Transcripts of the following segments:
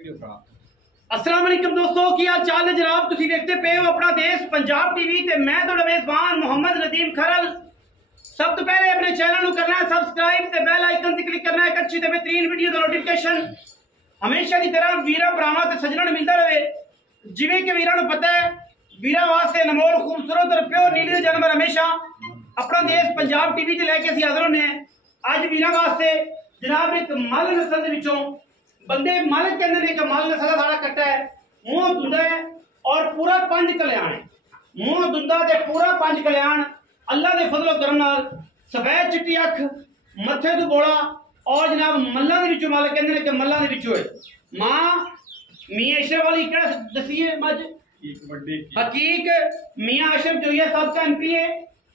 अस्सलाम वालेकुम दोस्तों, की हाल चाल है जनाब। तुसी देखते पे हो अपना देश पंजाब टीवी ते मैं तुहाडा मेज़बान मोहम्मद नदीम खरल। सब तो पहले अपने चैनल को करना है सब्सक्राइब ते बेल आइकन ते क्लिक करना है। एक अच्छी ते बेहतरीन वीडियो दा नोटिफिकेशन हमेशा की तरह वीरा भरावां ते सज्जणां नूं मिलदा रहे। जिवें कि वीरां नूं पता है, वीरां वास्ते अनमोल खूबसूरत और प्योर नीली दे जानवर हमेशा अपना देश पंजाब टीवी ते लैके असीं हाज़र होने हैं। अज वीरां वास्ते जनाब एक मल नस्ल दे विचों बंदे मालिक कहते हैं कि मल नस्ल का साड़ा कट्टा है, मुंह दुंदा है और पूरा पंज कल्याण है। मुंह दुंदा ते पूरा पंज कल्याण अल्लाह के फजलो करम नाल सफेद चिट्टी अख, मथे तो बोला और जनाब मल्लां दे विचों मालिक कहते हैं कि मल्लां दे विचों है। मां मियां अशरफ वाली केड़ा दसीए मज हकीक मियां अशरफ जोइया साहब का एमपी है।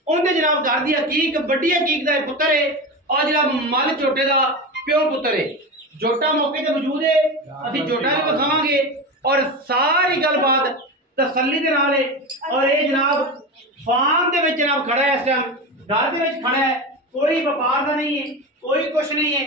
उनके जनाब घर दी हकीक बड़ी हकीक दा पुत्र है और जनाब मल झोटे का प्यो पुत्र है। जोटा मौके पे मौजूद है, अभी जोटा भी विखावांगे और सारी गलबात तसल्ली दे नाल है। और ये जनाब फार्म दे विच जनाब खड़ा है, इस टाइम घर दे विच खड़ा है, कोई व्यापार का नहीं है, कोई कुछ नहीं है।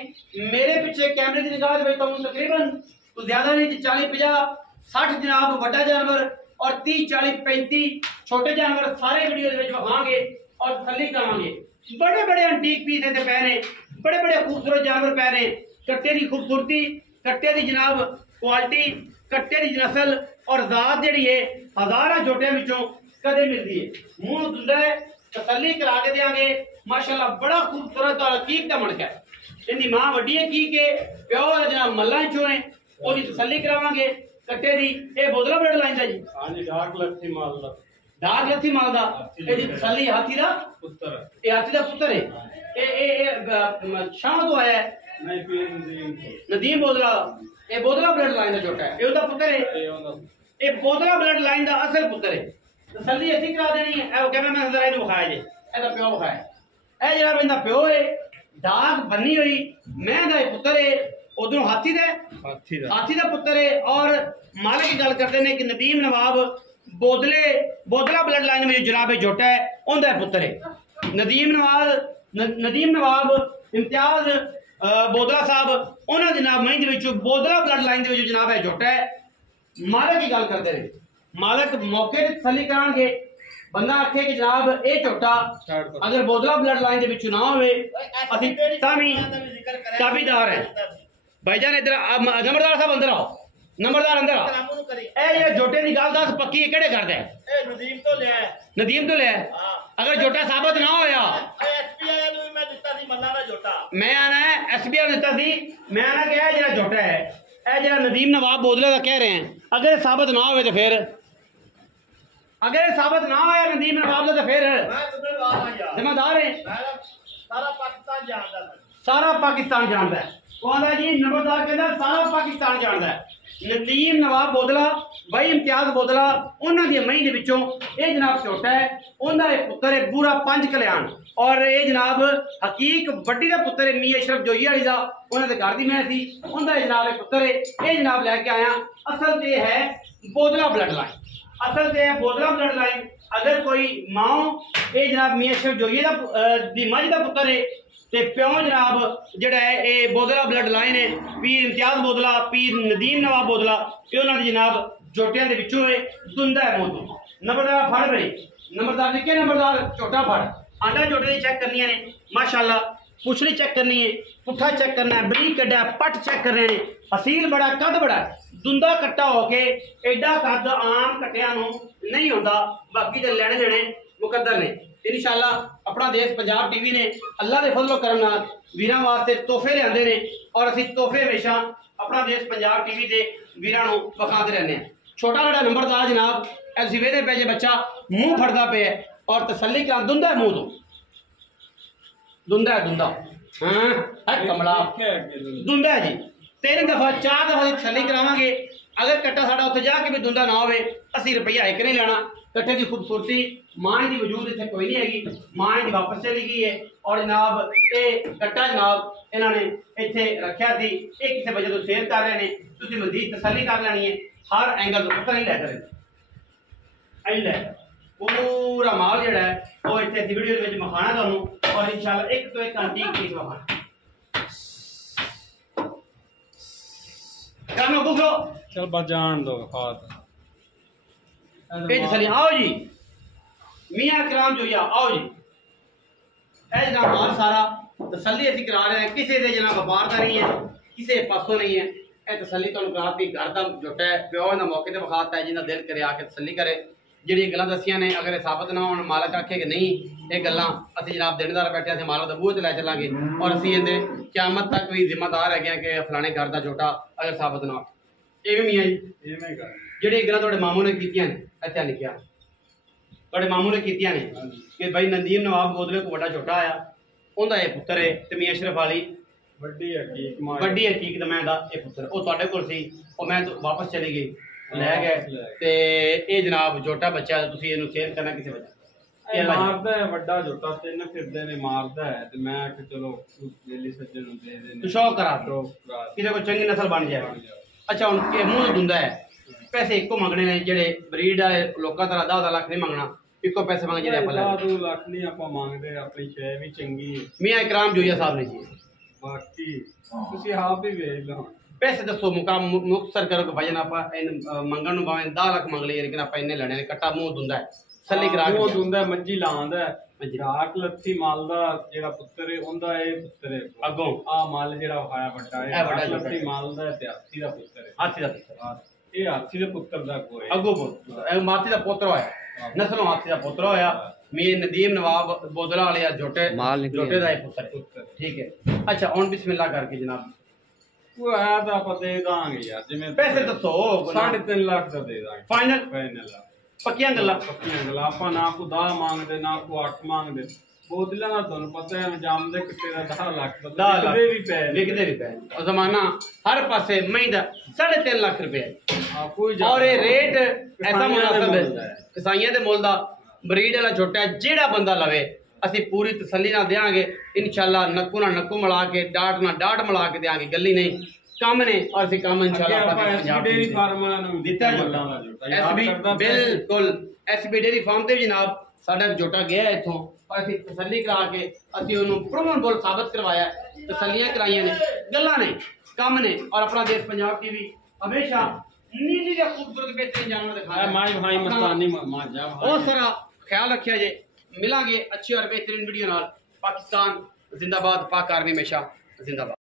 मेरे पीछे कैमरे की निगाह दे विच तकरीबन तो ज्यादा नहीं 40-50-60 जनाब बड़ा जानवर और 30-40-35 छोटे जानवर सारे वीडियो दे विच विखावांगे और तसल्ली करावांगे। बड़े बड़े एंटीक पीस इत्थे पै ने, बड़े बड़े खूबसूरत जानवर पै ने। कट्टे की खूबसूरती, कट्टे की जनाब क्वालिटी, कट्टे की नस्ल और जात जी है हजारों जोटियां विचों कदे मिलती है। मुंह दुंदा है, तसल्ली करा के देंगे माशाल्लाह। बड़ा खूबसूरत और हकीक का मणका है। इनकी मां वड्डी हकीक है, प्यो जनाब मल्लां चों है, ओदी तसल्ली करावांगे कट्टे दी। ये बोदला ब्लड लाइन दा जी, हां जी, डाक लत्थी माल दा, डाक लत्थी माल दा। एदी तसल्ली हाथी दा पुत्र है, ये हाथी दा पुत्र है। ए शाम तो आया है नदीम बोदला, ये बोदला ब्लड लाइन का छोटा है, ये उसका पुत्र है। ये बोदला ब्लड लाइन का असल पुत्र है। तसल्ली ऐसी करा देनी है। ए कैमरा मैन जरा इहनूं विखाया जे, एदा प्यो विखाया। ए जनाब इहदा प्यो है, दाग बन्नी हुई, मैं दा पुत्र है, उधरों हाथी दा पुत्र है। और मालिक की गल करते हैं कि नदीम नवाब बोदला ब्लड लाइन में जनाब जोटा है, उनका पुत्र है। नदीम नवाब इम्तियाज बोदला साहब उन्होंने जनाब मई बोदला ब्लड लाइन जनाब है जोटा है। मालिक की गल करते रहे, मालिक मौके पर तसल्ली करांगे। बंदा आखे कि जनाब ये झोटा अगर बोदला ब्लड लाइन ना हो ताबीदार है। भाईजान इधर नंबरदार साहब अंदर आओ, नंबरदार अंदर आओ। जोटे की गल दस पक्की केड़े करदा है? नदीम तो लिया। अगर जोटा साबित ना होया मैं आना है एसपी दिता सी, मैं आना कि जरा जोटा है, यह जरा नदीम नवाब बोदले का कह रहे हैं, अगर साबित ना हो तो फिर अगर साबित ना होया नदीम नवाब का तो फिर जिम्मेदार है सारा पाकिस्तान जानता है। कहता जी नंबरदार कहता सारा पाकिस्तान जानता है। नदीम नवाब बोदला भाई इम्तियाज बोदला उन्होंने मई के विचों ये जनाब छोटा है, उनका पुत्र है पूरा पंज कल्याण। और ये जनाब हकीक बड्डी का पुत्र है मियां अशरफ जोइया वाली का, उन्होंने घर की मैं थी, उनका जनाब पुत्र है। ये जनाब लैके आया असल ते है बोदला ब्लड लाइन, असल ते है बोदला ब्लड लाइन। अगर कोई माओ ये जनाब मियां अशरफ जोइया दी मझ का पुत्र है ते प्यो जनाब जिहड़ा है ये बोदला ब्लड लाइन है। पीर इम्तियाज बोदला, पीर नदीम नवाब बोदला, ये उन्होंने जनाब जोटियां दे विचों है, दुंदा है मौजूद। नंबरदार फड़ भाई, नंबरदार निक्के नंबरदार छोटा फड़। आंडा जोटे दी चेक करनी ने माशाल्लाह, पुछड़ी चेक करनी है, पुट्ठा चेक करना है, बरीक कड्डा पट चेक करने ने। असील बड़ा कद बड़ा दुंदा कट्टा होके एडा कद आम कट्टियां नूं नहीं होंदा। बाकी दे लेने देने मुकद्दर ने। इंशाअल्लाह अपना देश पंजाब टीवी ने अल्लाह के फजलो करम नाल वीरां वास्ते तोहफे लिआंदे ने और असीं तोहफे हमेशा अपना देश पंजाब टीवी ते वीरां नूं विखांदे रहने हैं। छोटा बड़ा नंबरदार जनाब ऐसी वेदे पे जे बच्चा मुंह फड़दा पे है और तसल्ली का दुंदा है, मुंह तो दुंदा है, दुंदा हाँ कमला दुंदा है जी। 3 दफा 4 दफा की तसल्ली करावांगे। अगर कट्टा साडा उत्थे जाके भी दुंदा ना होवे असीं रुपया एक नहीं लेना। कट्टे की खूबसूरती मां की वजूद इतने कोई नहीं हैगी, मां की वापस चली गई है। और जनाब ये कट्टा जनाब इन्होंने इतने रखा सी, ये किसी वजह तो सेल कर रहे हैं, तुसीं मजीद तसल्ली कर लेनी है। हर एंगल तो पता नहीं लै सकते पूरा माल जिहड़ा है वो इतने वीडियो विखाना तुहानूं और इंशाअल्लाह एक तो एक एंटीक पीस विखाना। कानो बुखरो चल बस जान दो हाथ ए तसल्ली आओ जी मियां कराम जो या आओ जी ए जनाब हाल सारा तसल्ली असी करा रहे हैं किसी दे जनाब व्यापार दा नहीं है किसी पासों नहीं है ए तसल्ली तुहानू कराती घर दा जोटा है प्यो ना मौके ते विखाता है जिन्दा दिल करे आके तसल्ली करे ਜਿਹੜੀ ਗੱਲਾਂ ਦਸੀਆਂ ਨੇ ਅਗਰ ਇਹ ਸਾਬਤ ਨਾ ਹੋਣ ਮਾਲਕ ਆਖੇ ਕਿ ਨਹੀਂ ਇਹ ਗੱਲਾਂ ਅਸੀਂ ਜਨਾਬ ਦੇਣਦਾਰ ਬੈਠੇ ਅਸੀਂ ਮਾਲਕ ਦਾ ਬੂਹ ਤੇ ਲੈ ਚੱਲਾਂਗੇ ਔਰ ਅਸੀਂ ਇਹਦੇ ਕਿਆਮਤ ਤੱਕ ਵੀ ਜ਼ਿੰਮੇਦਾਰ ਹੈਗੇ ਕਿ ਫਲਾਣੇ ਘਰ ਦਾ ਛੋਟਾ ਅਗਰ ਸਾਬਤ ਨਾ ਇਹ ਵੀ ਮੀਆਂ ਜੀ ਇਵੇਂ ਕਰ ਜਿਹੜੀ ਗੱਲਾਂ ਤੁਹਾਡੇ ਮਾਮੂ ਨੇ ਕੀਤੀਆਂ ਨੇ ਇੱਥੇ ਲਿਖਿਆ ਤੁਹਾਡੇ ਮਾਮੂ ਨੇ ਕੀਤੀਆਂ ਨੇ ਕਿ ਭਾਈ ਨਦੀਮ ਨਵਾਬ ਬੋਦਲੇ ਕੋ ਵੱਡਾ ਛੋਟਾ ਆਇਆ ਉਹਦਾ ਇਹ ਪੁੱਤਰ ਹੈ ਤੇ ਮੀਆਂ ਅਸ਼ਰਫ ਅਲੀ ਵੱਡੀ ਹਕੀਕਤ ਮੈਂ ਦਾ ਇਹ ਪੁੱਤਰ ਉਹ ਤੁਹਾਡੇ ਕੋਲ ਸੀ ਉਹ ਮੈਂ ਵਾਪਸ ਚਲੀ ਗਈ ਲੈ ਗਏ ਤੇ ਇਹ ਜਨਾਬ ਛੋਟਾ ਬੱਚਾ ਤੁਸੀਂ ਇਹਨੂੰ ਸ਼ੇਅਰ ਕਰਨਾ ਕਿਸੇ ਵਜ੍ਹਾ ਮਾਰਦਾ ਹੈ ਵੱਡਾ ਛੋਟਾ ਤਿੰਨ ਫਿਰਦੇ ਨੇ ਮਾਰਦਾ ਹੈ ਤੇ ਮੈਂ ਕਿ ਚਲੋ ਵੇਲੀ ਸੱਜਣ ਨੂੰ ਦੇ ਦੇ ਤੂੰ ਸ਼ੌਕ ਕਰਾ ਕਿਤੇ ਕੋਈ ਚੰਗੀ ਨਸਲ ਬਣ ਜਾਏ ਅੱਛਾ ਹੁਣ ਇਹ ਮੂੰਹ ਦੁੰਦਾ ਹੈ ਪੈਸੇ ਇੱਕੋ ਮੰਗਣੇ ਨੇ ਜਿਹੜੇ ਬਰੀਡ ਵਾਲੇ ਲੋਕਾਂ ਤਰ੍ਹਾਂ 10 ਲੱਖ ਨਹੀਂ ਮੰਗਣਾ ਇੱਕੋ ਪੈਸੇ ਮੰਗ ਜਿਹੜੇ ਆਪਾਂ ਲੈ 2 ਲੱਖ ਨਹੀਂ ਆਪਾਂ ਮੰਗਦੇ ਆਪਣੀ ਸ਼ੈ ਵੀ ਚੰਗੀ ਹੈ ਮੀਆਂ ਇਕਰਾਮ ਜੋਈਆ ਸਾਹਿਬ ਨੇ ਜੀ ਬਾਕੀ ਤੁਸੀਂ ਆਪ ਹੀ ਵੇਖ ਲਓ पैसे दसो मुकाम मुख्तसर करो कि भाई आप मंगण नु भावें 10 लाख मंग लिए लेकिन आप इन्ने लेने कट्टा मुंह दुंदा है सल्ली करा मुंह दुंदा मज्जी लांदा है रात लत्थी माल दा जेड़ा पुत्तर है ओंदा ए पुत्तर है अगों आ माल जेड़ा खाया बड़ा है बड़ा लत्थी माल दा ते हाथी दा पुत्तर है हाथी दा पुत्तर ए हाथी दे पुत्तर दा कोई अगों ए माथी दा पोत्र होया नस्लों हाथी दा पोत्र होया मैं नदीम नवाब बोदला वाले जोटे जोटे दा पुत्तर ठीक है अच्छा हुन बिस्मिल्लाह करके जनाब वो है तो आप दे दांगे यार जिमें पैसे दसो 3.5 लाख का दे दांगे फाइनल पक्कियां गल्लां आपा ना को 10 मांगदे ना को 8 मांगदे बोदला ना तुहानू पता है जाम दे किते दा 10 लाख विकदे भी पे और जमाना हर पासे मई दा 3.5 लाख रुपए और ये रेट ऐसा मुनासिब है कसाईयां दे मुल दा ब्रीड वाला छोटा जेड़ा बंदा लवे ਅਸੀਂ ਪੂਰੀ ਤਸੱਲੀ ਨਾਲ ਦੇਾਂਗੇ ਇਨਸ਼ਾਅੱਲਾ ਨੱਕੂ ਨਾਲ ਨੱਕੂ ਮਿਲਾ ਕੇ ਡਾਟ ਨਾਲ ਡਾਟ ਮਿਲਾ ਕੇ ਦੇਾਂਗੇ ਗੱਲੀ ਨਹੀਂ ਕੰਮ ਨੇ ਔਰ ਅਸੀਂ ਕੰਮ ਇਨਸ਼ਾਅੱਲਾ ਆਪਾਂ ਡੇਰੀ ਫਾਰਮ ਵਾਲਿਆਂ ਨੂੰ ਦਿੱਤਾ ਐਸਬੀ ਬਿਲਕੁਲ ਐਸਬੀ ਡੇਰੀ ਫਾਰਮ ਤੇ ਜਨਾਬ ਸਾਡਾ ਜੋਟਾ ਗਿਆ ਇੱਥੋਂ ਔਰ ਅਸੀਂ ਤਸੱਲੀ ਕਰਾ ਕੇ ਅਸੀਂ ਉਹਨੂੰ ਪ੍ਰੋਮਨ ਬੋਲ ਸਾਬਤ ਕਰਵਾਇਆ ਤਸੱਲੀਆਂ ਕਰਾਈਆਂ ਨੇ ਗੱਲਾਂ ਨੇ ਕੰਮ ਨੇ ਔਰ ਆਪਣਾ ਦੇਸ਼ ਪੰਜਾਬ ਟੀਵੀ ਹਮੇਸ਼ਾ ਨੀਲੀ ਜਾਂ ਖੂਬਸੂਰਤ ਬੇਹਤਰੀਨ ਜਾਨਵਰ ਦਿਖਾਇਆ ਮਾਈ ਭਾਈ ਮਸਤਾਨੀ ਮਾਜਾ ਉਹ ਸਾਰਾ ख्याल रखिया जे मिलांगे अच्छी और बेहतरीन वीडियो नाल पाकिस्तान जिंदाबाद पाक आर्मी हमेशा जिंदाबाद।